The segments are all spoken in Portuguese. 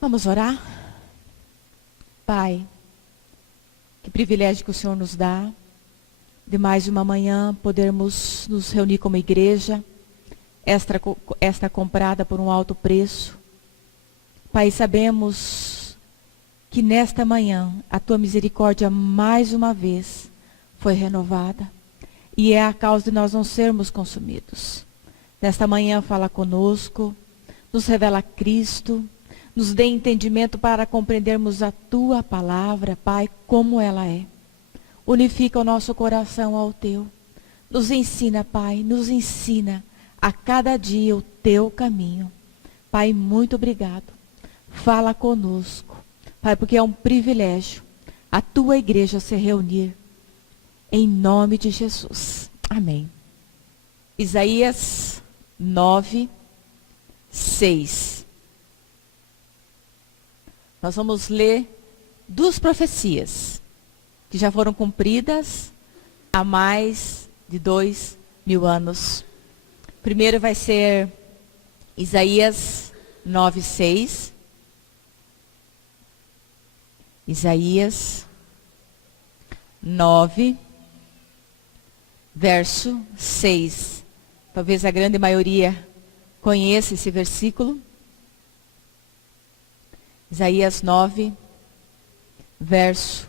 Vamos orar? Pai, que privilégio que o Senhor nos dá de mais uma manhã podermos nos reunir como igreja, esta comprada por um alto preço. Pai, sabemos que nesta manhã a tua misericórdia mais uma vez foi renovada e é a causa de nós não sermos consumidos. Nesta manhã fala conosco, nos revela Cristo, nos dê entendimento para compreendermos a tua palavra, Pai, como ela é. Unifica o nosso coração ao teu. Nos ensina, Pai, nos ensina a cada dia o teu caminho. Pai, muito obrigado. Fala conosco, Pai, porque é um privilégio a tua igreja se reunir em nome de Jesus. Amém. Isaías 9, 6. Nós vamos ler duas profecias que já foram cumpridas há mais de 2000 anos. Primeiro vai ser Isaías 9, 6. Isaías 9, verso 6. Talvez a grande maioria conheça esse versículo. Isaías 9, verso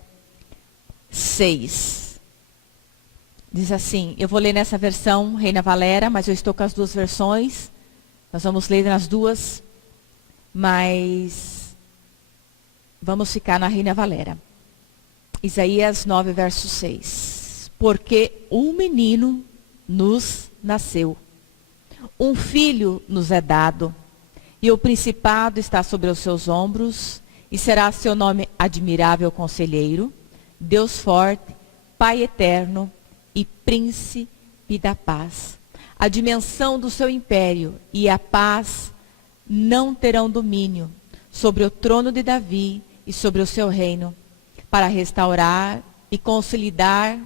6. Diz assim, eu vou ler nessa versão Reina Valera, mas eu estou com as duas versões. Nós vamos ler nas duas, mas vamos ficar na Reina Valera. Isaías 9, verso 6. Porque um menino nos nasceu, um filho nos é dado, e o principado está sobre os seus ombros, e será seu nome admirável conselheiro, Deus forte, Pai eterno e príncipe da paz. A dimensão do seu império e a paz não terão domínio sobre o trono de Davi e sobre o seu reino, para restaurar e consolidar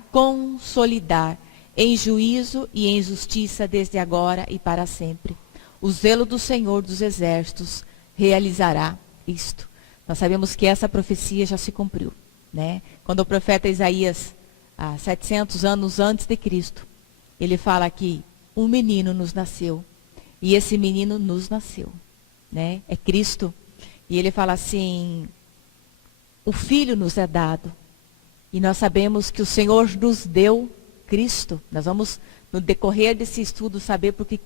em juízo e em justiça desde agora e para sempre. O zelo do Senhor dos Exércitos realizará isto. Nós sabemos que essa profecia já se cumpriu, né? Quando o profeta Isaías, 700 anos antes de Cristo, ele fala que um menino nos nasceu. E esse menino nos nasceu, né? É Cristo. E ele fala assim, o Filho nos é dado. E nós sabemos que o Senhor nos deu Cristo. Nós vamos, no decorrer desse estudo, saber por que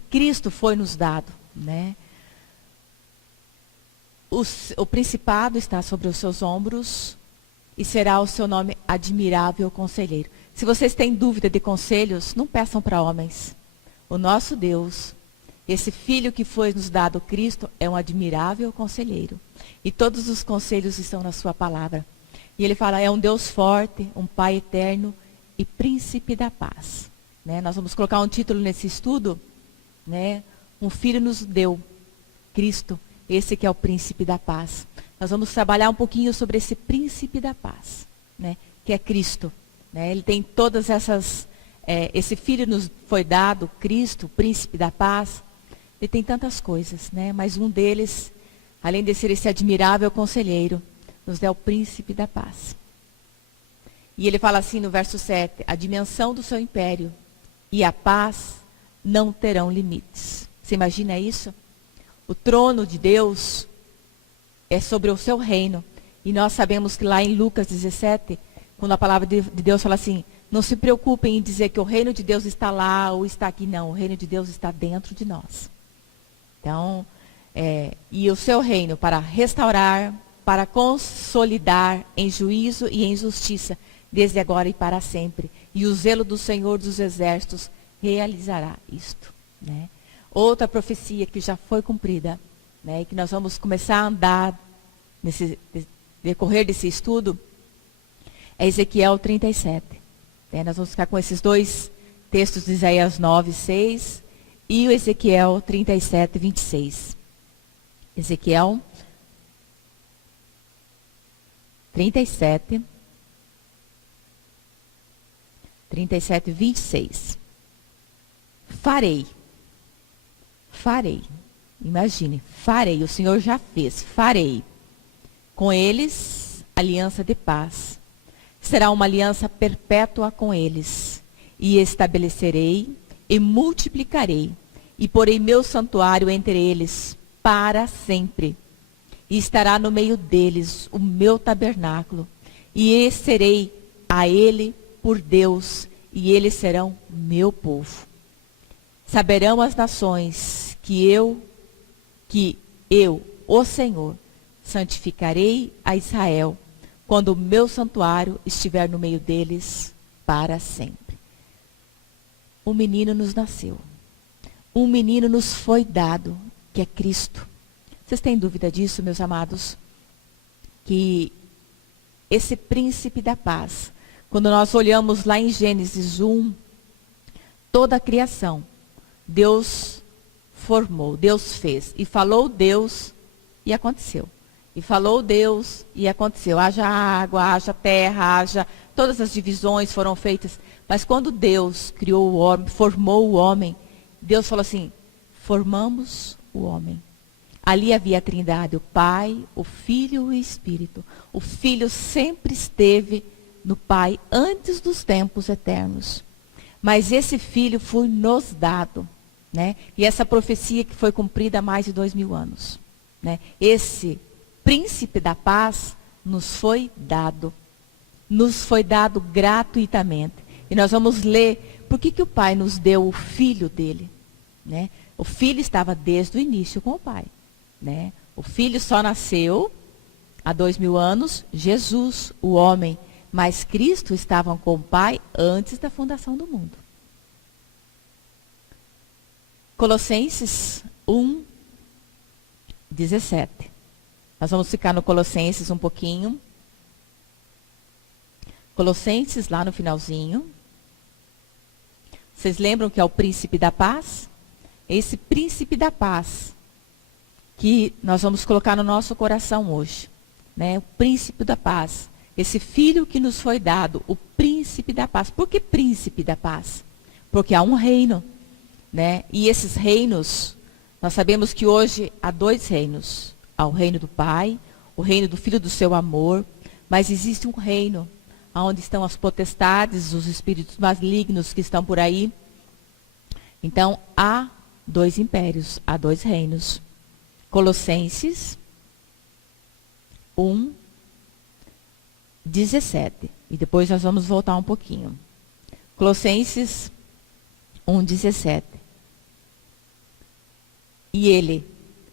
Cristo foi nos dado, né? O principado está sobre os seus ombros e será o seu nome admirável conselheiro. Se vocês têm dúvida de conselhos, não peçam para homens. O nosso Deus, esse Filho que foi nos dado, Cristo, é um admirável conselheiro. E todos os conselhos estão na sua palavra. E ele fala, é um Deus forte, um Pai eterno e príncipe da paz. Né? Nós vamos colocar um título nesse estudo, né? Um filho nos deu, Cristo, esse que é o príncipe da paz. Nós vamos trabalhar um pouquinho sobre esse príncipe da paz, né? Que é Cristo. Né? Ele tem todas essas, esse filho nos foi dado, Cristo, príncipe da paz. Ele tem tantas coisas, né? Mas um deles, além de ser esse admirável conselheiro, nos dá o príncipe da paz. E ele fala assim no verso 7, a dimensão do seu império e a paz não terão limites. Você imagina isso? O trono de Deus é sobre o seu reino. E nós sabemos que lá em Lucas 17, quando a palavra de Deus fala assim, não se preocupem em dizer que o reino de Deus está lá ou está aqui. Não, o reino de Deus está dentro de nós. Então, e o seu reino para restaurar, para consolidar em juízo e em justiça, desde agora e para sempre. E o zelo do Senhor dos Exércitos realizará isto. Né? Outra profecia que já foi cumprida, né, e que nós vamos começar a andar nesse decorrer desse estudo, é Ezequiel 37. Nós vamos ficar com esses dois textos de Isaías 9, 6 e o Ezequiel 37, 26. Ezequiel 37, 26. Farei. Imagine, farei, o Senhor já fez, farei com eles aliança de paz. Será uma aliança perpétua com eles, e estabelecerei e multiplicarei, e porei meu santuário entre eles para sempre. E estará no meio deles o meu tabernáculo, e serei a ele por Deus, e eles serão meu povo. Saberão as nações que eu, o Senhor, santificarei a Israel, quando o meu santuário estiver no meio deles para sempre. Um menino nos nasceu. Um menino nos foi dado, que é Cristo. Vocês têm dúvida disso, meus amados? Que esse príncipe da paz, quando nós olhamos lá em Gênesis 1, toda a criação, Deus formou, Deus fez. E falou Deus, e aconteceu. E falou Deus, e aconteceu. Haja água, haja terra, haja... Todas as divisões foram feitas. Mas quando Deus criou o homem, formou o homem, Deus falou assim, formamos o homem. Ali havia a trindade, o Pai, o Filho e o Espírito. O Filho sempre esteve no Pai antes dos tempos eternos. Mas esse Filho foi nos dado, né? E essa profecia que foi cumprida há mais de 2000 anos, né? Esse príncipe da paz nos foi dado gratuitamente. E nós vamos ler por que o Pai nos deu o Filho dele, né? O Filho estava desde o início com o Pai, né? O Filho só nasceu há 2000 anos, Jesus, o homem, mas Cristo estava com o Pai antes da fundação do mundo. Colossenses 1, 17. Nós vamos ficar no Colossenses um pouquinho. Colossenses, lá no finalzinho. Vocês lembram que é o príncipe da paz? Esse príncipe da paz que nós vamos colocar no nosso coração hoje, né? O príncipe da paz. Esse filho que nos foi dado, o príncipe da paz. Por que príncipe da paz? Porque há um reino, né? E esses reinos, nós sabemos que hoje há 2 reinos. Há o reino do Pai, o reino do Filho do seu amor, mas existe um reino onde estão as potestades, os espíritos malignos que estão por aí. Então, há 2 impérios, há 2 reinos. Colossenses 1, 17. E depois nós vamos voltar um pouquinho. Colossenses 1, 17. E ele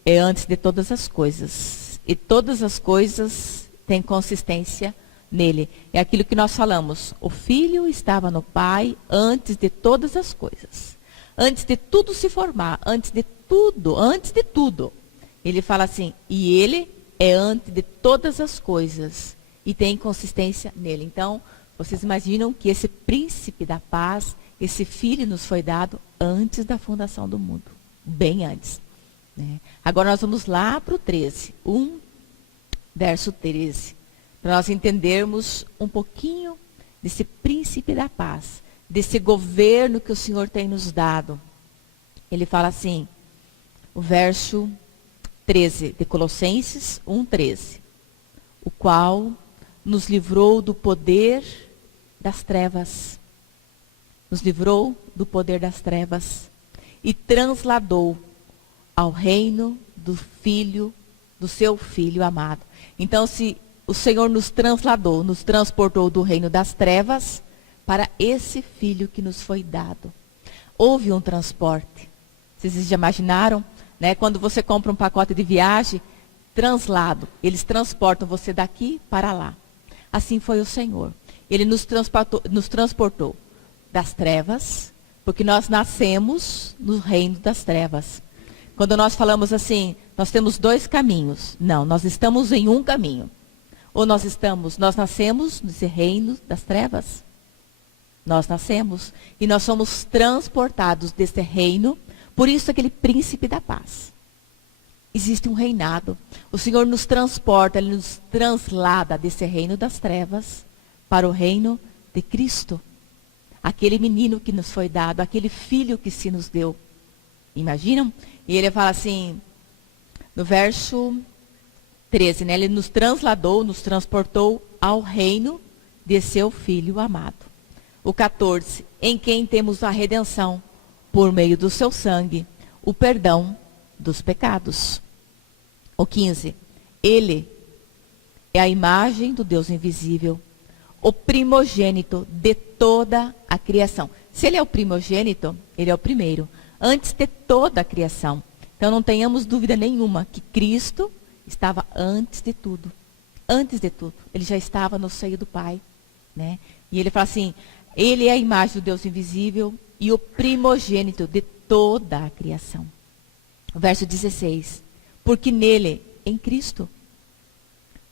é antes de todas as coisas. E todas as coisas têm consistência nele. É aquilo que nós falamos. O Filho estava no Pai antes de todas as coisas. Antes de tudo se formar. Antes de tudo. Ele fala assim, e ele é antes de todas as coisas. E tem consistência nele. Então, vocês imaginam que esse príncipe da paz, esse filho nos foi dado antes da fundação do mundo. Bem antes. Né? Agora nós vamos lá para o 13. 1, verso 13. Para nós entendermos um pouquinho desse príncipe da paz. Desse governo que o Senhor tem nos dado. Ele fala assim, o verso 13 de Colossenses 1, 13. O qual nos livrou do poder das trevas. Nos livrou do poder das trevas. E transladou ao reino do Filho, do seu Filho amado. Então, se o Senhor nos transladou, nos transportou do reino das trevas para esse Filho que nos foi dado. Houve um transporte. Vocês já imaginaram? Né? Quando você compra um pacote de viagem, translado. Eles transportam você daqui para lá. Assim foi o Senhor. Ele nos transportou das trevas, porque nós nascemos no reino das trevas. Quando nós falamos assim, nós temos 2 caminhos. Não, nós estamos em um caminho. Ou nós nascemos nesse reino das trevas. Nós nascemos e nós somos transportados desse reino, por isso aquele príncipe da paz. Existe um reinado. O Senhor nos transporta, Ele nos translada desse reino das trevas para o reino de Cristo. Aquele menino que nos foi dado, aquele filho que se nos deu. Imaginam? E ele fala assim, No verso 13, né? Ele nos transladou, nos transportou ao reino de seu Filho amado. O 14, em quem temos a redenção, por meio do seu sangue, o perdão dos pecados. O 15, ele é a imagem do Deus invisível, o primogênito de toda a criação. Se ele é o primogênito, ele é o primeiro, antes de toda a criação. Então não tenhamos dúvida nenhuma que Cristo estava antes de tudo. Antes de tudo. Ele já estava no seio do Pai. Né? E ele fala assim, ele é a imagem do Deus invisível e o primogênito de toda a criação. Verso 16. Porque nele, em Cristo,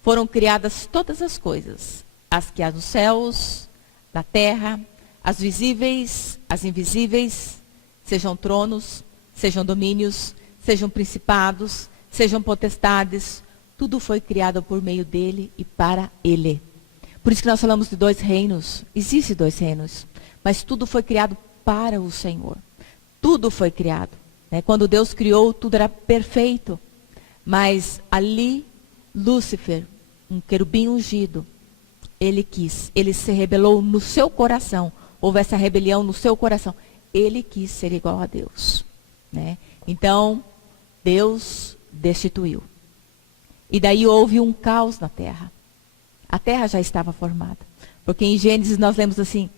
foram criadas todas as coisas, as que há nos céus, na terra, as visíveis, as invisíveis, sejam tronos, sejam domínios, sejam principados, sejam potestades, tudo foi criado por meio dele e para ele. Por isso que nós falamos de dois reinos. Existem dois reinos, mas tudo foi criado para o Senhor. Tudo foi criado. Né? Quando Deus criou, tudo era perfeito. Mas ali, Lúcifer, um querubim ungido, ele quis, ele se rebelou no seu coração. Houve essa rebelião no seu coração. Ele quis ser igual a Deus. Né? Então, Deus destituiu. E daí houve um caos na terra. A terra já estava formada. Porque em Gênesis nós lemos assim,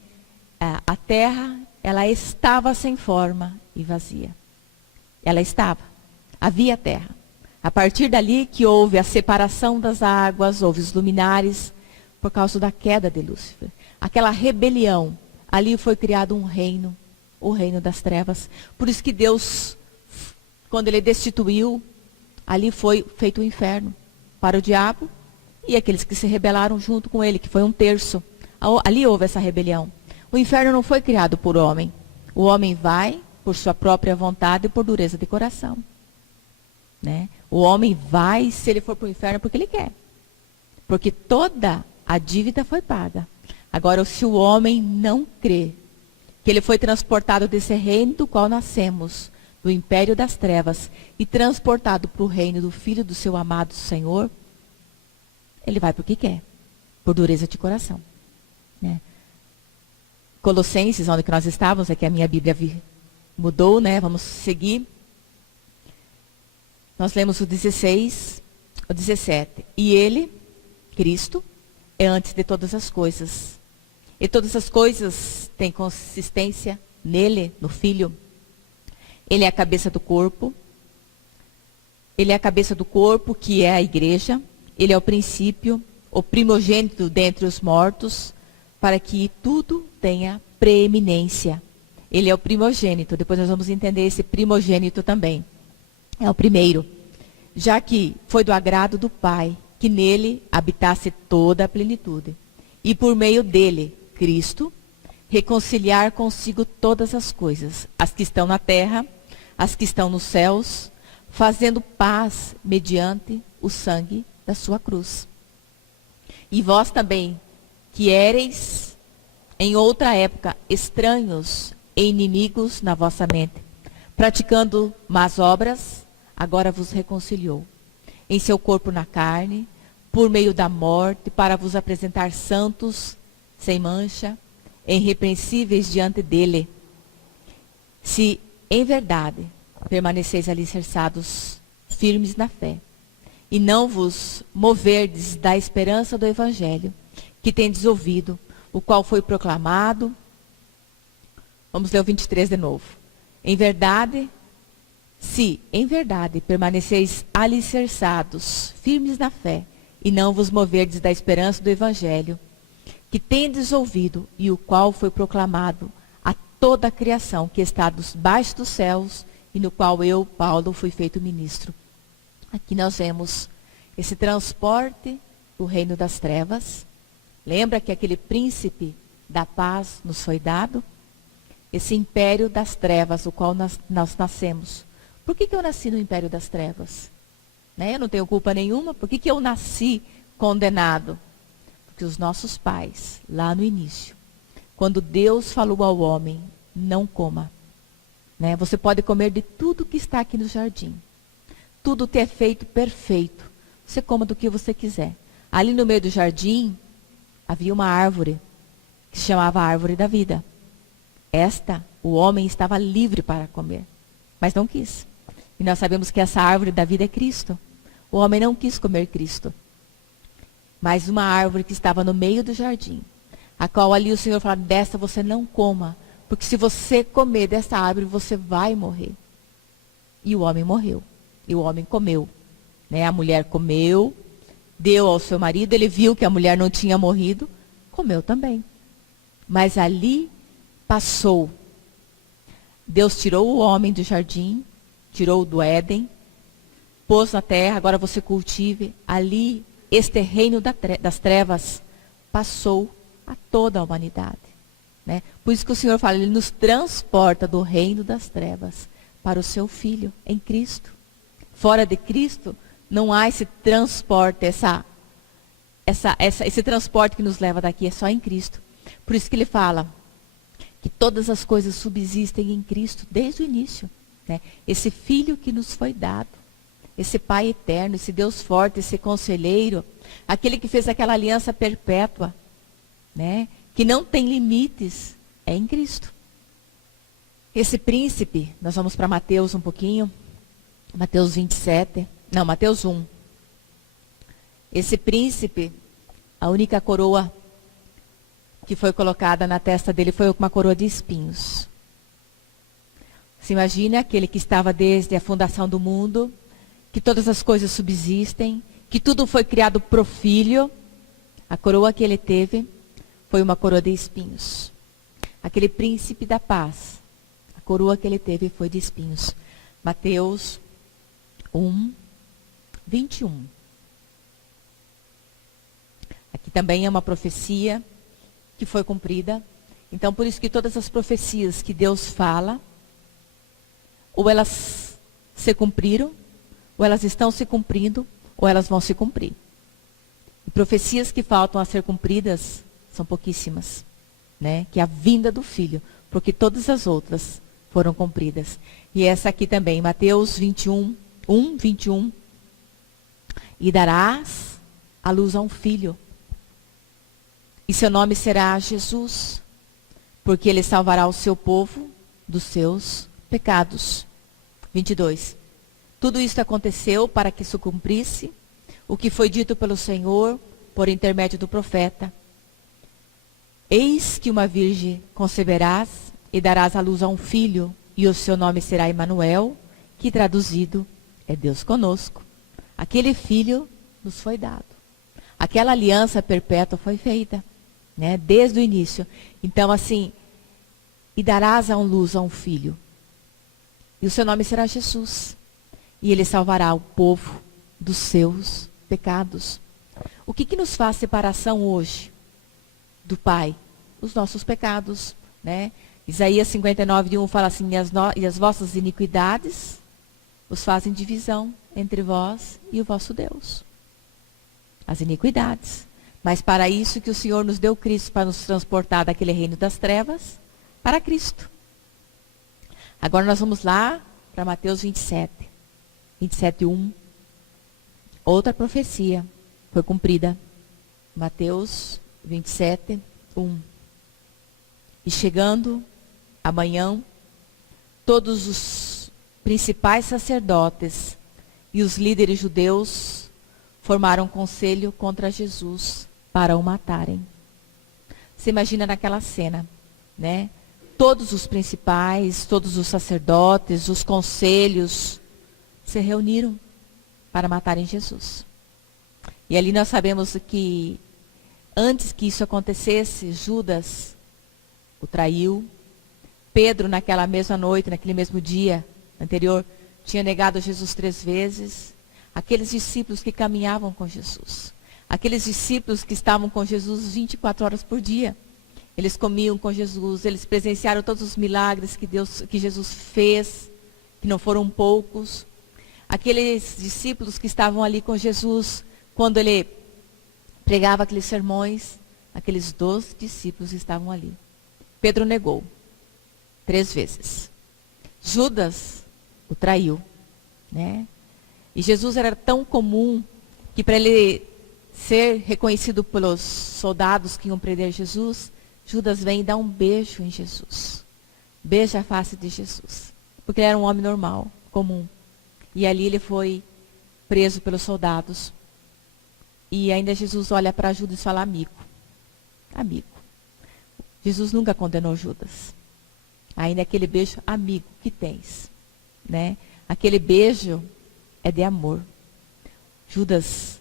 a terra, ela estava sem forma e vazia. Ela estava. Havia terra. A partir dali que houve a separação das águas, houve os luminares, por causa da queda de Lúcifer. Aquela rebelião, ali foi criado um reino, o reino das trevas. Por isso que Deus, quando ele destituiu, ali foi feito o inferno para o diabo e aqueles que se rebelaram junto com ele, que foi um terço. Ali houve essa rebelião. O inferno não foi criado por homem. O homem vai por sua própria vontade e por dureza de coração. Né? O homem vai, se ele for para o inferno, porque ele quer. Porque toda a dívida foi paga. Agora, se o homem não crê que ele foi transportado desse reino do qual nascemos, do império das trevas, e transportado para o reino do Filho do seu amado Senhor, ele vai porque quer, por dureza de coração. Né? Colossenses, onde que nós estávamos, é que a minha Bíblia mudou, né? Vamos seguir. Nós lemos o 16, o 17. E ele, Cristo, é antes de todas as coisas. E todas as coisas têm consistência nele, no Filho. Ele é a cabeça do corpo. Ele é a cabeça do corpo, que é a igreja. Ele é o princípio, o primogênito dentre os mortos, para que tudo tenha preeminência. Ele é o primogênito. Depois nós vamos entender esse primogênito também. É o primeiro. Já que foi do agrado do Pai que nele habitasse toda a plenitude. E por meio dele, Cristo, reconciliar consigo todas as coisas, as que estão na terra, as que estão nos céus, fazendo paz mediante o sangue da sua cruz. E vós também, que éreis em outra época estranhos e inimigos na vossa mente, praticando más obras, agora vos reconciliou em seu corpo na carne, por meio da morte, para vos apresentar santos, sem mancha, irrepreensíveis diante dele. Se em verdade permaneceis alicerçados, firmes na fé, e não vos moverdes da esperança do evangelho, que tendes ouvido, o qual foi proclamado. Vamos ler o 23 de novo. Em verdade, se em verdade permaneceis alicerçados, firmes na fé, e não vos moverdes da esperança do evangelho, que tendes ouvido, e o qual foi proclamado a toda a criação que está debaixo dos céus, e no qual eu, Paulo, fui feito ministro. Aqui nós vemos esse transporte do reino das trevas. Lembra que aquele príncipe da paz nos foi dado? Esse império das trevas, o qual nós nascemos. Por que eu nasci no império das trevas? Né? Eu não tenho culpa nenhuma. Por que eu nasci condenado? Porque os nossos pais, lá no início, quando Deus falou ao homem, não coma. Né? Você pode comer de tudo que está aqui no jardim. tudo te é feito perfeito. Você coma do que você quiser. Ali no meio do jardim, havia uma árvore, que se chamava Árvore da Vida. Esta, o homem estava livre para comer, mas não quis. E nós sabemos que essa árvore da vida é Cristo. O homem não quis comer Cristo. Mas uma árvore que estava no meio do jardim, a qual ali o Senhor falou, desta você não coma, porque se você comer dessa árvore, você vai morrer. E o homem morreu. E o homem comeu. Né? A mulher comeu, deu ao seu marido, ele viu que a mulher não tinha morrido, comeu também. Mas ali passou. Deus tirou o homem do jardim, tirou do Éden, pôs na terra, agora você cultive. Ali, este reino das trevas passou a toda a humanidade. Né? Por isso que o Senhor fala, Ele nos transporta do reino das trevas para o seu Filho, em Cristo. Fora de Cristo, não há esse transporte, esse transporte que nos leva daqui, é só em Cristo. Por isso que Ele fala que todas as coisas subsistem em Cristo desde o início. Né? Esse Filho que nos foi dado, esse Pai eterno, esse Deus forte, esse conselheiro, aquele que fez aquela aliança perpétua, né? Que não tem limites, é em Cristo. Esse príncipe, nós vamos para Mateus um pouquinho, Mateus 27, não, Mateus 1. Esse príncipe, a única coroa que foi colocada na testa dele foi uma coroa de espinhos. Se imagina aquele que estava desde a fundação do mundo, que todas as coisas subsistem, que tudo foi criado pro Filho. A coroa que ele teve foi uma coroa de espinhos. Aquele príncipe da paz, a coroa que ele teve foi de espinhos. Mateus 1, 21. Aqui também é uma profecia que foi cumprida. Então, por isso que todas as profecias que Deus fala, ou elas se cumpriram, ou elas estão se cumprindo, ou elas vão se cumprir. E profecias que faltam a ser cumpridas são pouquíssimas, né? Que é a vinda do Filho, porque todas as outras foram cumpridas. E essa aqui também, Mateus 21, 1, 21. E darás à luz a um filho, e seu nome será Jesus, porque ele salvará o seu povo dos seus pecados. 22. Tudo isso aconteceu para que se cumprisse o que foi dito pelo Senhor por intermédio do profeta. Eis que uma virgem conceberás e darás à luz a um filho, e o seu nome será Emanuel, que traduzido é Deus conosco. Aquele filho nos foi dado. Aquela aliança perpétua foi feita, né, desde o início. Então, assim, e darás à luz a um filho, e o seu nome será Jesus, e ele salvará o povo dos seus pecados. O que nos faz separação hoje do Pai? Os nossos pecados, né? Isaías 59, 1 fala assim, e as vossas iniquidades os fazem divisão entre vós e o vosso Deus. As iniquidades. Mas para isso que o Senhor nos deu Cristo, para nos transportar daquele reino das trevas para Cristo. Agora nós vamos lá para Mateus 27. 27, 1. Outra profecia foi cumprida. Mateus 27, 1. E chegando amanhã, todos os principais sacerdotes e os líderes judeus formaram conselho contra Jesus para o matarem. Você imagina naquela cena, né? Todos os principais, todos os sacerdotes, os conselhos se reuniram para matarem Jesus. E ali nós sabemos que antes que isso acontecesse, Judas o traiu. Pedro, naquela mesma noite, naquele mesmo dia anterior, tinha negado Jesus 3 vezes. Aqueles discípulos que caminhavam com Jesus. Aqueles discípulos que estavam com Jesus 24 horas por dia. Eles comiam com Jesus, eles presenciaram todos os milagres que Jesus fez, que não foram poucos. Aqueles discípulos que estavam ali com Jesus, quando ele pregava aqueles sermões, aqueles 12 discípulos estavam ali. Pedro negou 3 vezes. Judas o traiu, né? E Jesus era tão comum que para ele ser reconhecido pelos soldados que iam prender Jesus, Judas vem e dá um beijo em Jesus. Beija a face de Jesus. Porque ele era um homem normal, comum. E ali ele foi preso pelos soldados. E ainda Jesus olha para Judas e fala, amigo. Amigo. Jesus nunca condenou Judas. Ainda aquele beijo, amigo, que tens? Né? Aquele beijo é de amor. Judas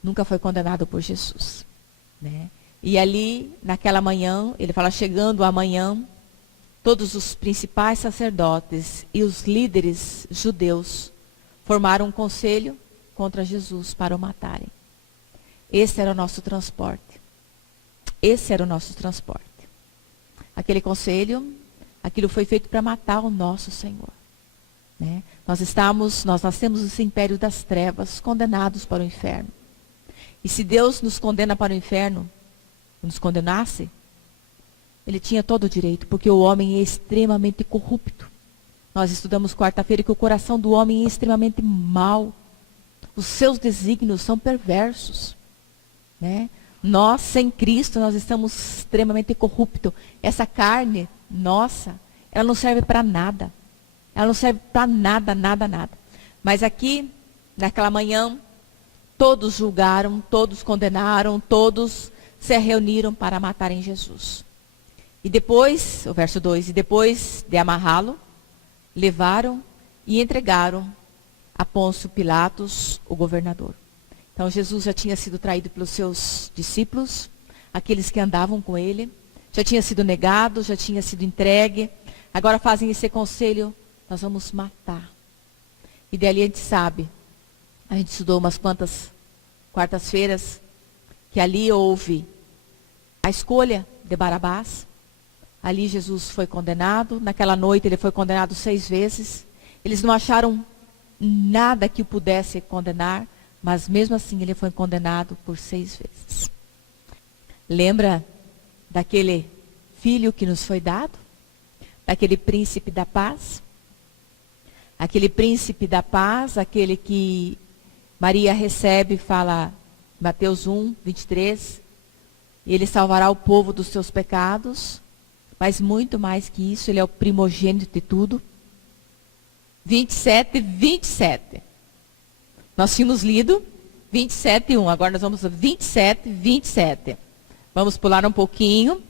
nunca foi condenado por Jesus. Né? E ali, naquela manhã, ele fala, chegando amanhã, todos os principais sacerdotes e os líderes judeus formaram um conselho contra Jesus para o matarem. Esse era o nosso transporte. Esse era o nosso transporte. Aquele conselho, aquilo foi feito para matar o nosso Senhor. Né? Nós nascemos nesse império das trevas, condenados para o inferno. E se Deus nos condena para o inferno, nos condenasse, ele tinha todo o direito, porque o homem é extremamente corrupto. Nós estudamos quarta-feira que o coração do homem é extremamente mau. Os seus desígnios são perversos. Né? Nós, sem Cristo, nós estamos extremamente corruptos. Essa carne nossa, ela não serve para nada. Ela não serve para nada, nada, nada. Mas aqui, naquela manhã, todos julgaram, todos condenaram, todos se reuniram para matarem Jesus. E depois, o verso 2, e depois de amarrá-lo, levaram e entregaram a Pôncio Pilatos, o governador. Então Jesus já tinha sido traído pelos seus discípulos, aqueles que andavam com ele, já tinha sido negado, já tinha sido entregue. Agora fazem esse conselho, nós vamos matar. E dali a gente sabe, a gente estudou umas quantas quartas-feiras, que ali houve a escolha de Barabás. Ali Jesus foi condenado, naquela noite ele foi condenado 6 vezes. Eles não acharam nada que o pudesse condenar, mas mesmo assim ele foi condenado por 6 vezes. Lembra daquele filho que nos foi dado? Daquele príncipe da paz? Aquele príncipe da paz, aquele que Maria recebe, fala Mateus 1, 23, ele salvará o povo dos seus pecados, mas muito mais que isso, ele é o primogênito de tudo. 27. Nós tínhamos lido 27:1, agora nós vamos a 27. Vamos pular um pouquinho.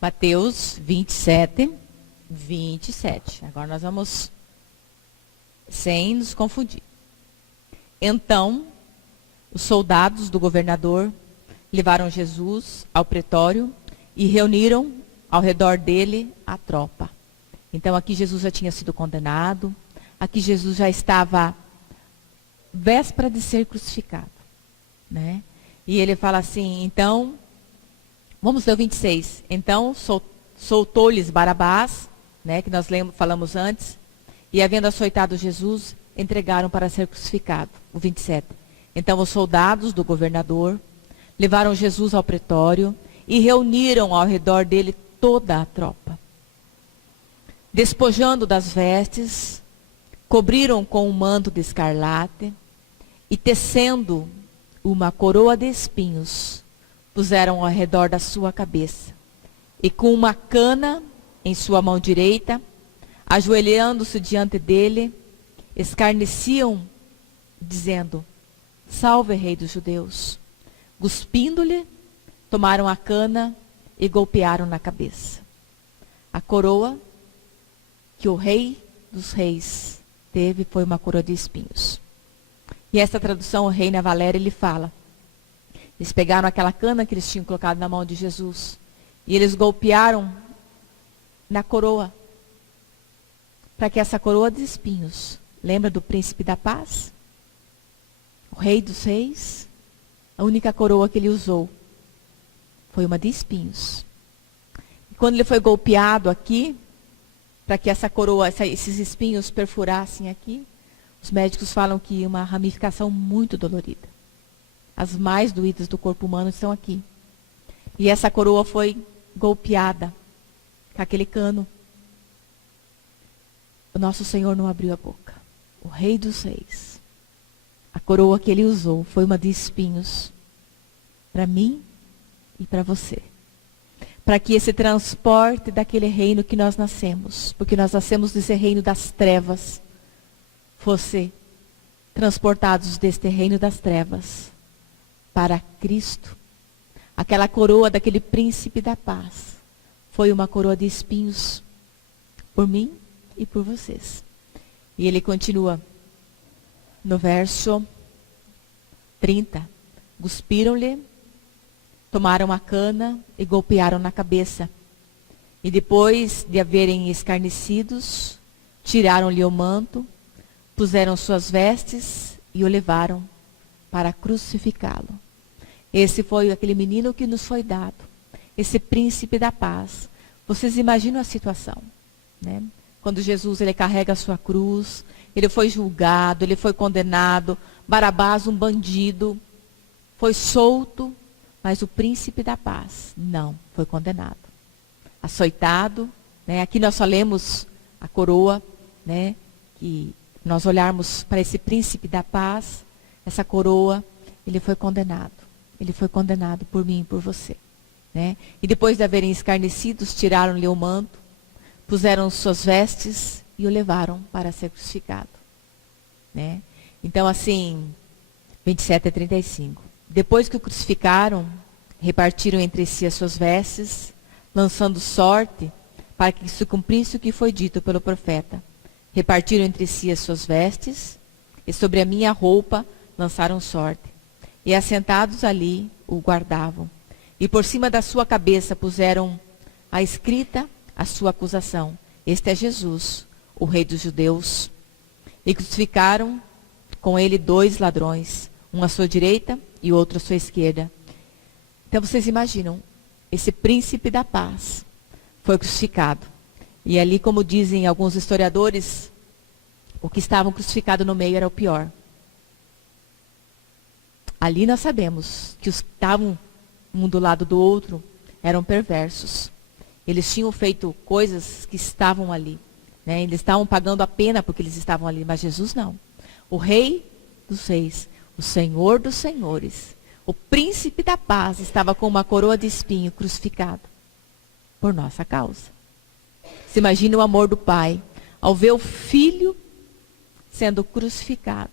Mateus 27. Agora nós vamos, sem nos confundir. Então, os soldados do governador levaram Jesus ao pretório e reuniram ao redor dele a tropa. Então aqui Jesus já tinha sido condenado, aqui Jesus já estava véspera de ser crucificado. Né? E ele fala assim, então, vamos ler o 26. Então soltou-lhes Barabás, né, que nós falamos antes, e havendo açoitado Jesus, entregaram para ser crucificado. O 27. Então os soldados do governador levaram Jesus ao pretório e reuniram ao redor dele toda a tropa. Despojando das vestes, cobriram com um manto de escarlate e tecendo uma coroa de espinhos, puseram ao redor da sua cabeça. E com uma cana em sua mão direita, ajoelhando-se diante dele, escarneciam, dizendo, salve, rei dos judeus. Cuspindo-lhe, tomaram a cana e golpearam na cabeça. A coroa que o rei dos reis teve foi uma coroa de espinhos. E essa tradução, o Reina Valéria, ele fala, eles pegaram aquela cana que eles tinham colocado na mão de Jesus e eles golpearam na coroa, para que essa coroa de espinhos, lembra do príncipe da paz? O rei dos reis, a única coroa que ele usou foi uma de espinhos. E quando ele foi golpeado aqui, para que essa coroa, esses espinhos perfurassem aqui, os médicos falam que uma ramificação muito dolorida. As mais doídas do corpo humano estão aqui. E essa coroa foi golpeada com aquele cano. O nosso Senhor não abriu a boca. o Rei dos Reis. A coroa que ele usou foi uma de espinhos para mim e para você. Para que esse transporte daquele reino que nós nascemos, porque nós nascemos desse reino das trevas, fosse transportados deste reino das trevas para Cristo. Aquela coroa daquele príncipe da paz foi uma coroa de espinhos por mim e por vocês. E ele continua no verso 30. Cuspiram-lhe, tomaram a cana e golpearam na cabeça. E depois de haverem escarnecidos, tiraram-lhe o manto, puseram suas vestes e o levaram para crucificá-lo. Esse foi aquele menino que nos foi dado, esse príncipe da paz. Vocês imaginam a situação, né? Quando Jesus ele carrega a sua cruz, ele foi julgado, ele foi condenado, Barabás, um bandido, foi solto, mas o príncipe da paz não foi condenado. Açoitado, né? Aqui nós só lemos a coroa, né? Que nós olharmos para esse príncipe da paz, essa coroa, ele foi condenado. Ele foi condenado por mim e por você, né? E depois de haverem escarnecidos, tiraram-lhe o manto, puseram suas vestes e o levaram para ser crucificado, né? Então assim, 27 a 35. Depois que o crucificaram, repartiram entre si as suas vestes, lançando sorte para que se cumprisse o que foi dito pelo profeta. Repartiram entre si as suas vestes, e sobre a minha roupa lançaram sorte. E assentados ali o guardavam. E por cima da sua cabeça puseram a escrita a sua acusação. Este é Jesus, o Rei dos Judeus. E crucificaram com ele 2 ladrões, um à sua direita e outro à sua esquerda. Então vocês imaginam, esse príncipe da paz foi crucificado. E ali, como dizem alguns historiadores, o que estavam crucificado no meio era o pior. Ali nós sabemos que os que estavam um do lado do outro eram perversos. Eles tinham feito coisas que estavam ali, né? Eles estavam pagando a pena porque eles estavam ali, mas Jesus não. O Rei dos Reis, o Senhor dos Senhores, o Príncipe da Paz estava com uma coroa de espinho crucificado por nossa causa. Se imagina o amor do Pai ao ver o Filho sendo crucificado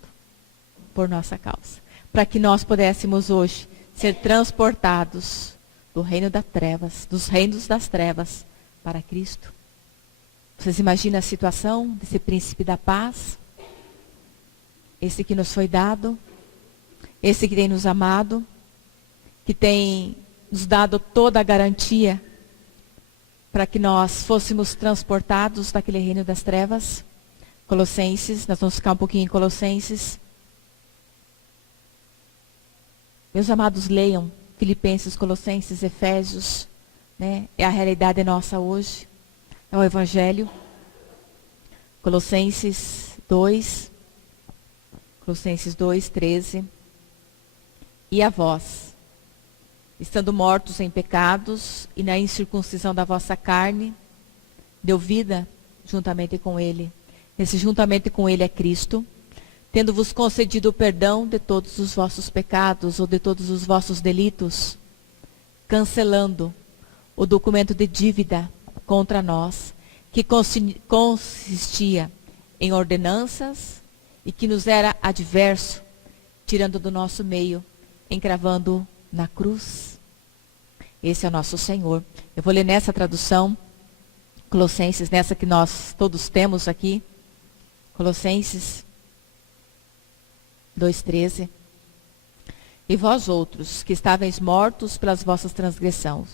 por nossa causa, para que nós pudéssemos hoje ser transportados do reino das trevas, dos reinos das trevas, para Cristo. Vocês imaginam a situação desse príncipe da paz? Esse que nos foi dado, esse que tem nos amado, que tem nos dado toda a garantia para que nós fôssemos transportados daquele reino das trevas. Colossenses, nós vamos ficar um pouquinho em Colossenses. Meus amados, leiam Filipenses, Colossenses, Efésios, né? É a realidade nossa hoje. É o Evangelho. Colossenses 2, 13. E a vós, estando mortos em pecados e na incircuncisão da vossa carne, deu vida juntamente com ele. Esse juntamente com ele é Cristo, tendo-vos concedido o perdão de todos os vossos pecados ou de todos os vossos delitos, cancelando o documento de dívida contra nós, que consistia em ordenanças e que nos era adverso, tirando do nosso meio, encravando na cruz. Esse é o nosso Senhor. Eu vou ler nessa tradução, Colossenses, nessa que nós todos temos aqui, Colossenses 2,13. E vós outros, que estáveis mortos pelas vossas transgressões.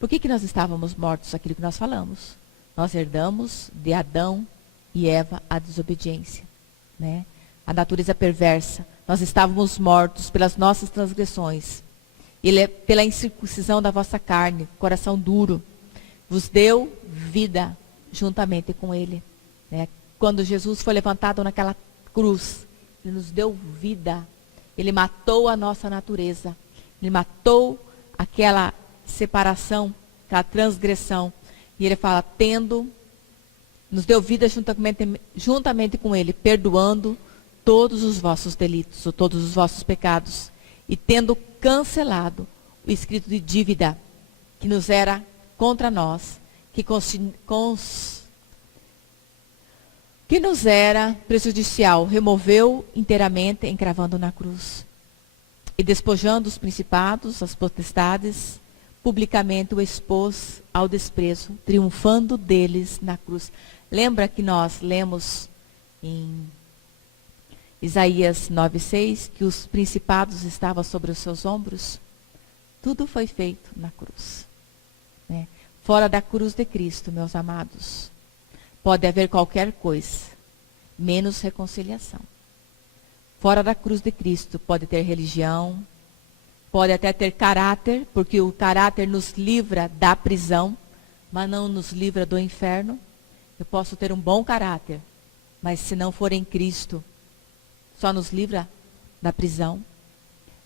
Por que nós estávamos mortos? Aquilo que nós falamos. Nós herdamos de Adão e Eva a desobediência, né? A natureza perversa. Nós estávamos mortos pelas nossas transgressões. Ele, pela incircuncisão da vossa carne, coração duro, vos deu vida juntamente com ele, né? Quando Jesus foi levantado naquela cruz, ele nos deu vida. Ele matou a nossa natureza. Ele matou aquela separação, aquela transgressão. E ele fala, tendo nos deu vida juntamente com ele, perdoando todos os vossos delitos, ou todos os vossos pecados, e tendo cancelado o escrito de dívida que nos era contra nós, que nos era prejudicial, removeu inteiramente, encravando na cruz. E despojando os principados, as potestades, publicamente o expôs ao desprezo, triunfando deles na cruz. Lembra que nós lemos em Isaías 9:6 que os principados estavam sobre os seus ombros? Tudo foi feito na cruz. Né? Fora da cruz de Cristo, meus amados, pode haver qualquer coisa, menos reconciliação. Fora da cruz de Cristo pode ter religião, pode até ter caráter, porque o caráter nos livra da prisão, mas não nos livra do inferno. Eu posso ter um bom caráter, mas se não for em Cristo, só nos livra da prisão.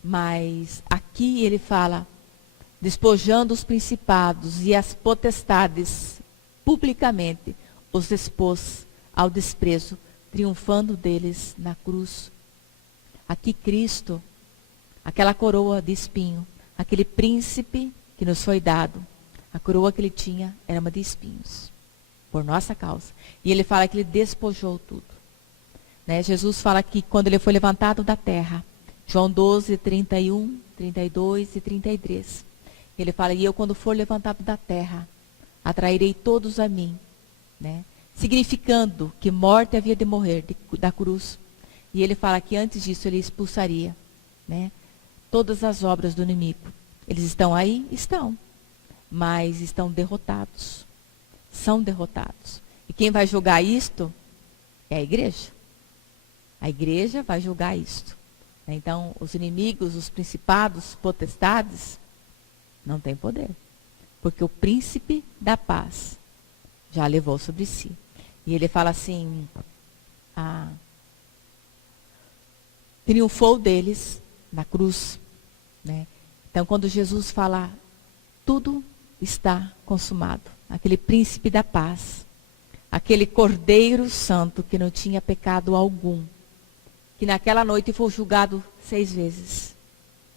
Mas aqui ele fala, despojando os principados e as potestades, publicamente os expôs ao desprezo, triunfando deles na cruz. Aqui Cristo, aquela coroa de espinho, aquele príncipe que nos foi dado, a coroa que ele tinha era uma de espinhos, por nossa causa. E ele fala que ele despojou tudo. Né? Jesus fala que quando ele foi levantado da terra, João 12, 31, 32 e 33. Ele fala, e eu quando for levantado da terra, atrairei todos a mim. Né? Significando que morte havia de morrer da cruz. E ele fala que antes disso ele expulsaria, né, todas as obras do inimigo. Eles estão aí? Estão. Mas estão derrotados. São derrotados. E quem vai julgar isto é a igreja. A igreja vai julgar isto. Então, os inimigos, os principados, potestades, não têm poder. Porque o príncipe da paz já levou sobre si. E ele fala assim, triunfou deles na cruz. Né? Então, quando Jesus fala, tudo está consumado. Aquele príncipe da paz, aquele cordeiro santo que não tinha pecado algum, que naquela noite foi julgado 6 vezes.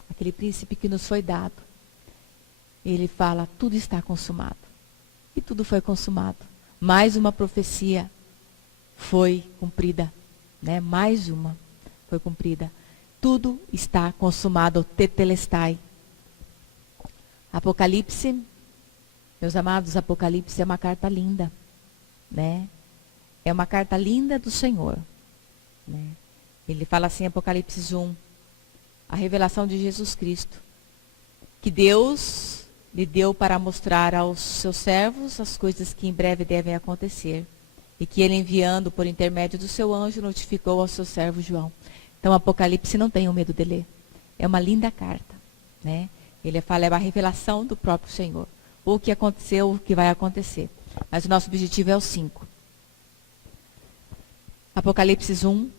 Aquele príncipe que nos foi dado. Ele fala, tudo está consumado. E tudo foi consumado. Mais uma profecia foi cumprida. Né? Mais uma foi cumprida. Tudo está consumado, tetelestai. Apocalipse, meus amados, Apocalipse é uma carta linda, né? É uma carta linda do Senhor, né? Ele fala assim, Apocalipse 1, a revelação de Jesus Cristo, que Deus lhe deu para mostrar aos seus servos as coisas que em breve devem acontecer, e que ele enviando por intermédio do seu anjo notificou ao seu servo João. Então, Apocalipse não tenham medo de ler. É uma linda carta, né? Ele fala, é a revelação do próprio Senhor. O que aconteceu, o que vai acontecer. Mas o nosso objetivo é o 5. Apocalipse 1,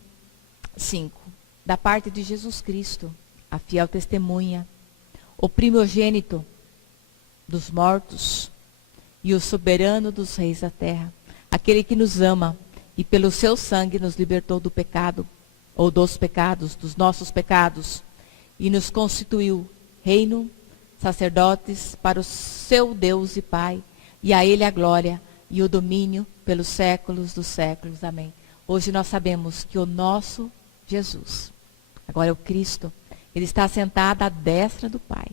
5. Da parte de Jesus Cristo, a fiel testemunha, o primogênito dos mortos e o soberano dos reis da terra, aquele que nos ama e pelo seu sangue nos libertou do pecado, ou dos pecados, dos nossos pecados, e nos constituiu reino, sacerdotes para o seu Deus e Pai, e a Ele a glória e o domínio pelos séculos dos séculos. Amém. Hoje nós sabemos que o nosso Jesus, agora é o Cristo, Ele está sentado à destra do Pai,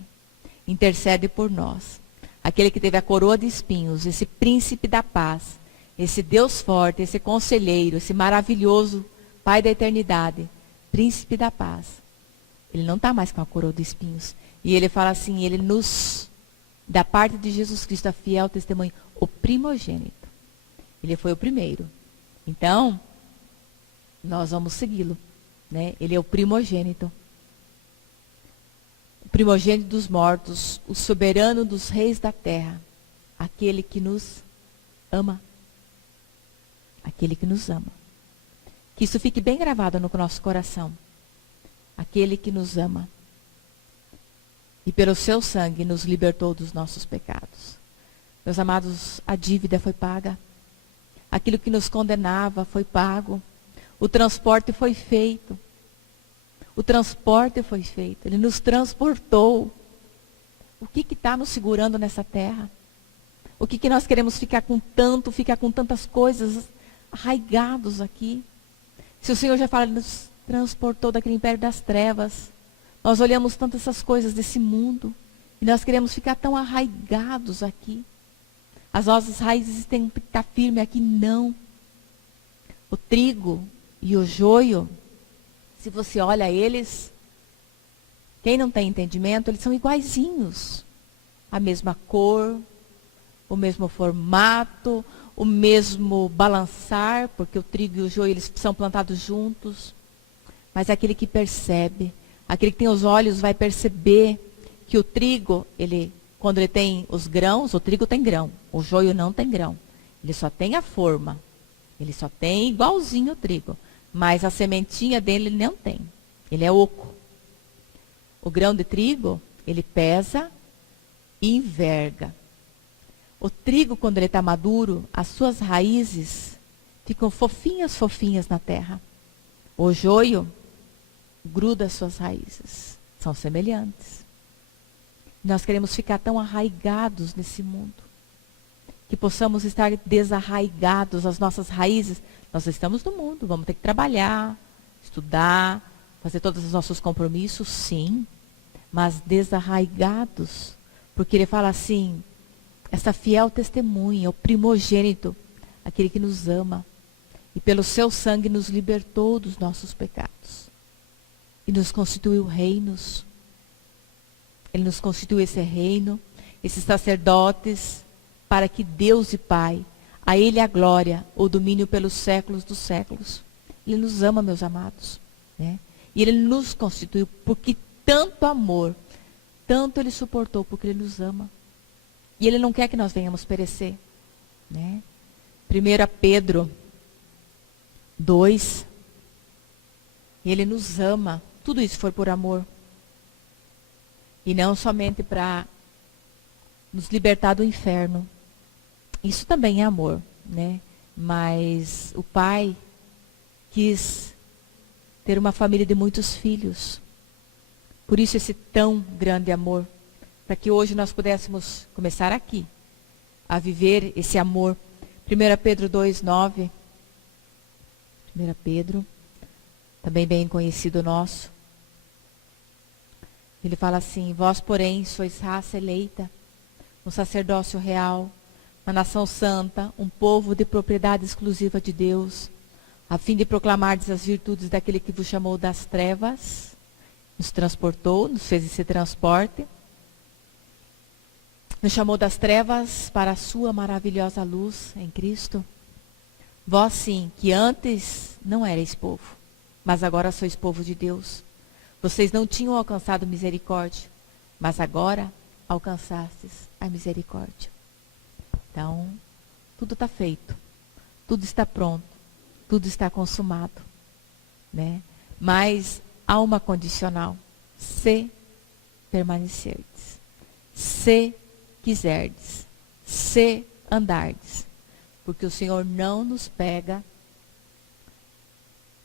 intercede por nós. Aquele que teve a coroa de espinhos, esse príncipe da paz, esse Deus forte, esse conselheiro, esse maravilhoso Pai da eternidade, príncipe da paz. Ele não está mais com a coroa de espinhos. E ele fala assim, ele nos, da parte de Jesus Cristo, a fiel testemunha, o primogênito. Ele foi o primeiro. Então, nós vamos segui-lo. Né? Ele é o primogênito. O primogênito dos mortos, o soberano dos reis da terra. Aquele que nos ama. Aquele que nos ama. Que isso fique bem gravado no nosso coração. Aquele que nos ama. E pelo seu sangue nos libertou dos nossos pecados. Meus amados, a dívida foi paga. Aquilo que nos condenava foi pago. O transporte foi feito. O transporte foi feito. Ele nos transportou. O que está nos segurando nessa terra? O que nós queremos ficar com tantas coisas arraigados aqui? Se o Senhor já fala, Ele nos transportou daquele império das trevas. Nós olhamos tanto essas coisas desse mundo. E nós queremos ficar tão arraigados aqui. As nossas raízes têm que estar firmes aqui, não. O trigo e o joio, se você olha eles, quem não tem entendimento, eles são iguaizinhos. A mesma cor, o mesmo formato, o mesmo balançar, porque o trigo e o joio, eles são plantados juntos. Mas aquele que percebe, aquele que tem os olhos vai perceber que o trigo, quando ele tem os grãos, o trigo tem grão, o joio não tem grão. Ele só tem a forma, ele só tem igualzinho o trigo, mas a sementinha dele ele não tem, ele é oco. O grão de trigo, ele pesa e enverga. O trigo, quando ele está maduro, as suas raízes ficam fofinhas na terra. O joio gruda as suas raízes, são semelhantes. Nós queremos ficar tão arraigados nesse mundo, que possamos estar desarraigados, as nossas raízes. Nós estamos no mundo, vamos ter que trabalhar, estudar, fazer todos os nossos compromissos, sim, mas desarraigados, porque ele fala assim, essa fiel testemunha, o primogênito, aquele que nos ama, e pelo seu sangue nos libertou dos nossos pecados, e nos constituiu reinos. Ele nos constituiu esse reino, esses sacerdotes, para que Deus e Pai, a Ele a glória, o domínio pelos séculos dos séculos. Ele nos ama, meus amados, né? E Ele nos constituiu, porque tanto amor, tanto Ele suportou, porque Ele nos ama. E Ele não quer que nós venhamos perecer, né? 1 Pedro 2, Ele nos ama, tudo isso foi por amor. E não somente para nos libertar do inferno. Isso também é amor, né? Mas o Pai quis ter uma família de muitos filhos. Por isso esse tão grande amor. Para que hoje nós pudéssemos começar aqui, a viver esse amor. 1 Pedro 2,9. 1 Pedro, também bem conhecido nosso. Ele fala assim, vós, porém, sois raça eleita, um sacerdócio real, uma nação santa, um povo de propriedade exclusiva de Deus, a fim de proclamardes as virtudes daquele que vos chamou das trevas, nos transportou, nos fez esse transporte, nos chamou das trevas para a sua maravilhosa luz em Cristo. Vós sim, que antes não erais povo, mas agora sois povo de Deus. Vocês não tinham alcançado misericórdia, mas agora alcançastes a misericórdia. Então, tudo está feito, tudo está pronto, tudo está consumado, né? Mas há uma condicional, se permanecerdes, se quiserdes, se andardes, porque o Senhor não nos pega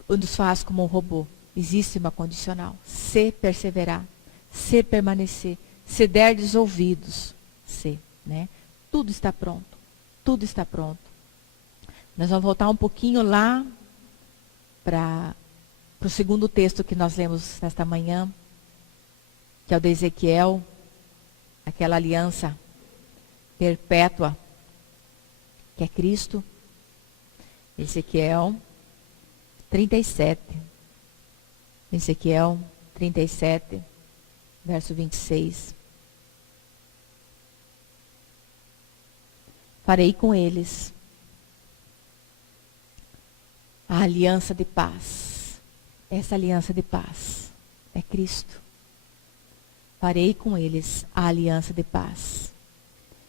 ou nos faz como um robô. Existe uma condicional, se perseverar, se permanecer, se derdes ouvidos, se, né? Tudo está pronto, tudo está pronto. Nós vamos voltar um pouquinho lá para o segundo texto que nós lemos nesta manhã, que é o de Ezequiel, aquela aliança perpétua, que é Cristo. Ezequiel 37. Ezequiel 37, verso 26. Farei com eles a aliança de paz. Essa aliança de paz é Cristo. Farei com eles a aliança de paz.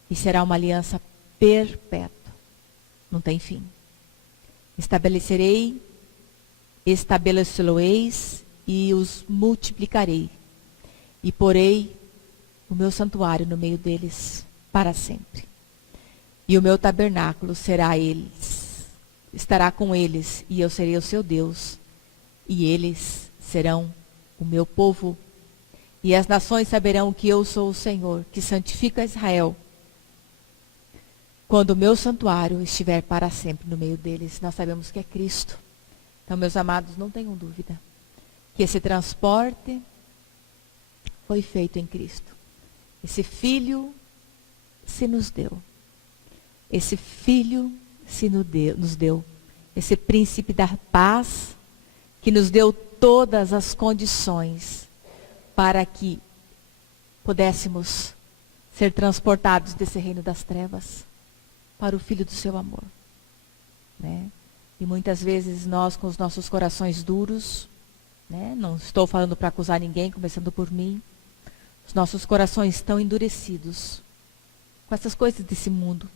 E será uma aliança perpétua. Não tem fim. Estabelecê-lo-eis e os multiplicarei. E porei o meu santuário no meio deles para sempre. E o meu tabernáculo será eles. estará com eles, e eu serei o seu Deus, e eles serão o meu povo. E as nações saberão que eu sou o Senhor, que santifica Israel, quando o meu santuário estiver para sempre no meio deles. Nós sabemos que é Cristo. Então, meus amados, não tenham dúvida que esse transporte foi feito em Cristo. Esse Filho se nos deu. Esse Filho se nos deu. Esse príncipe da paz que nos deu todas as condições para que pudéssemos ser transportados desse reino das trevas para o Filho do seu amor. Né? E muitas vezes nós, com os nossos corações duros, né? Não estou falando para acusar ninguém, começando por mim, os nossos corações estão endurecidos com essas coisas desse mundo.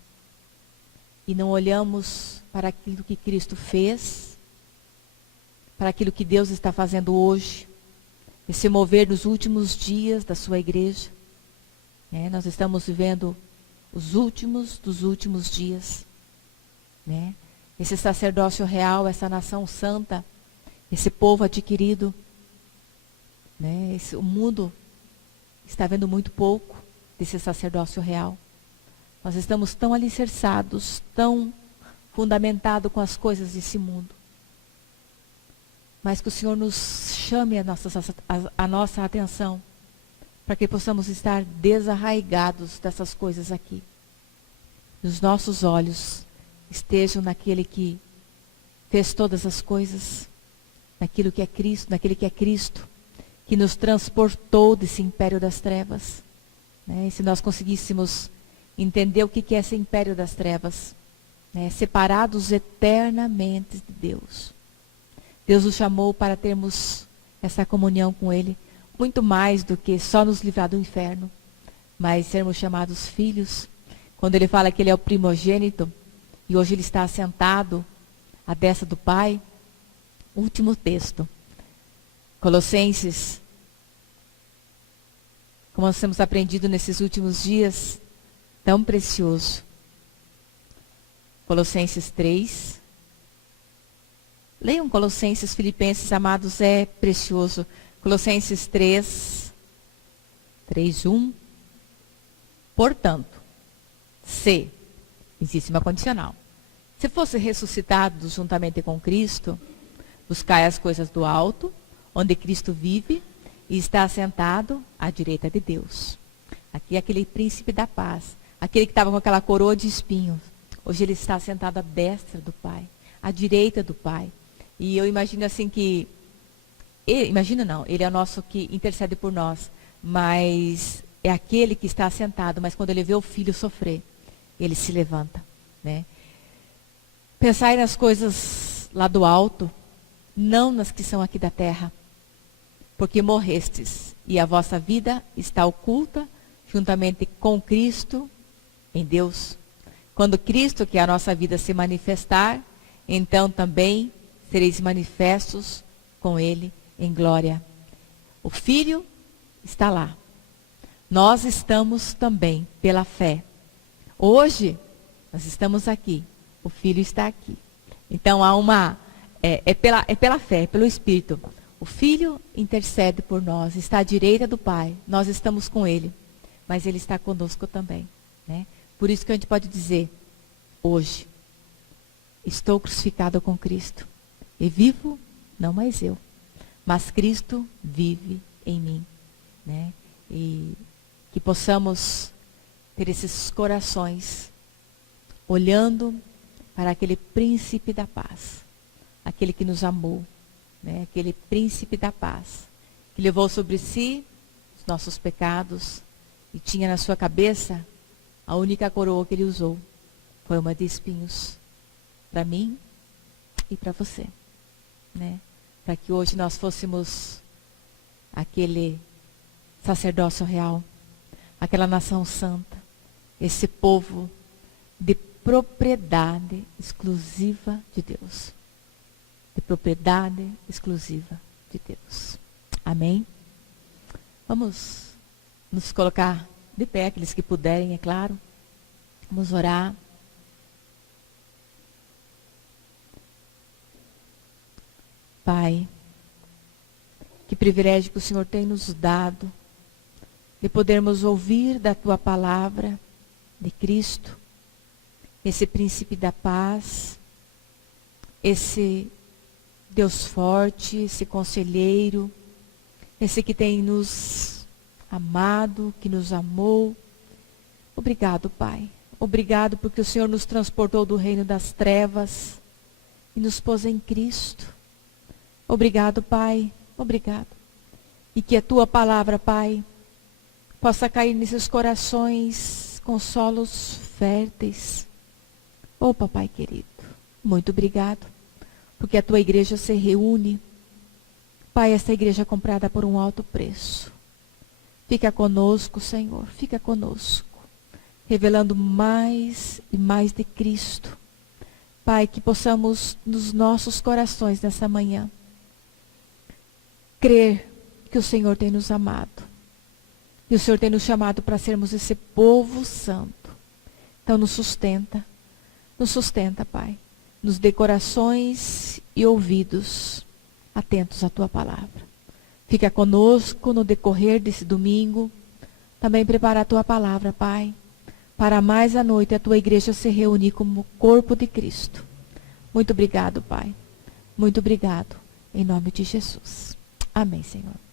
E não olhamos para aquilo que Cristo fez, para aquilo que Deus está fazendo hoje, esse mover nos últimos dias da sua igreja. Nós estamos vivendo os últimos dos últimos dias. Esse sacerdócio real, essa nação santa, esse povo adquirido. O mundo está vendo muito pouco desse sacerdócio real. Nós estamos tão alicerçados, tão fundamentados com as coisas desse mundo. Mas que o Senhor nos chame a nossa atenção, para que possamos estar desarraigados dessas coisas aqui. Os nossos olhos estejam naquele que fez todas as coisas, naquilo que é Cristo, naquele que é Cristo, que nos transportou desse império das trevas. E se nós conseguíssemos entender o que é esse império das trevas, separados eternamente de Deus. Deus nos chamou para termos essa comunhão com Ele, muito mais do que só nos livrar do inferno, mas sermos chamados filhos. Quando Ele fala que Ele é o primogênito, e hoje Ele está assentado à destra do Pai, último texto, Colossenses, como nós temos aprendido nesses últimos dias, tão precioso. Colossenses 3. Leiam Colossenses, Filipenses, amados, é precioso. Colossenses 3, 1. Portanto, se, existe uma condicional, se fosse ressuscitado juntamente com Cristo, buscai as coisas do alto, onde Cristo vive e está assentado à direita de Deus. Aqui é aquele príncipe da paz, aquele que estava com aquela coroa de espinhos. Hoje ele está sentado à destra do Pai, à direita do Pai. E eu imagino assim que, ele é o nosso que intercede por nós, mas é aquele que está assentado, mas quando ele vê o filho sofrer, ele se levanta. Pensai nas coisas lá do alto, não nas que são aqui da terra, porque morrestes, e a vossa vida está oculta juntamente com Cristo em Deus. Quando Cristo, que é a nossa vida, se manifestar, então também sereis manifestos com Ele em glória. O Filho está lá. Nós estamos também pela fé. Hoje, nós estamos aqui. O Filho está aqui. Então, há uma... É pela fé, é pelo Espírito. O Filho intercede por nós, está à direita do Pai. Nós estamos com Ele, mas Ele está conosco também. Por isso que a gente pode dizer, hoje, estou crucificado com Cristo. E vivo, não mais eu, mas Cristo vive em mim. E que possamos ter esses corações olhando para aquele príncipe da paz, aquele que nos amou, aquele príncipe da paz, que levou sobre si os nossos pecados e tinha na sua cabeça a única coroa que ele usou, foi uma de espinhos, para mim e para você. Para que hoje nós fôssemos aquele sacerdócio real, aquela nação santa, esse povo de propriedade exclusiva de Deus. De propriedade exclusiva de Deus. Amém? Vamos nos colocar de pé, aqueles que puderem, é claro. Vamos orar. Pai, que privilégio que o Senhor tem nos dado de podermos ouvir da Tua palavra de Cristo, esse príncipe da paz, esse Deus forte, esse conselheiro, esse que tem nos amado, que nos amou. Obrigado, Pai. Obrigado porque o Senhor nos transportou do reino das trevas e nos pôs em Cristo. Obrigado, Pai. Obrigado. E que a Tua palavra, Pai, possa cair nesses corações com solos férteis. Oh, Papai querido, muito obrigado, porque a Tua igreja se reúne. Pai, esta igreja é comprada por um alto preço. Fica conosco, Senhor, fica conosco, revelando mais e mais de Cristo. Pai, que possamos nos nossos corações nessa manhã crer que o Senhor tem nos amado. E o Senhor tem nos chamado para sermos esse povo santo. Então nos sustenta, Pai. Nos dê corações e ouvidos atentos à Tua palavra. Fica conosco no decorrer desse domingo. Também prepara a Tua palavra, Pai, para mais à noite a Tua igreja se reunir como corpo de Cristo. Muito obrigado, Pai. Muito obrigado. Em nome de Jesus. Amém, Senhor.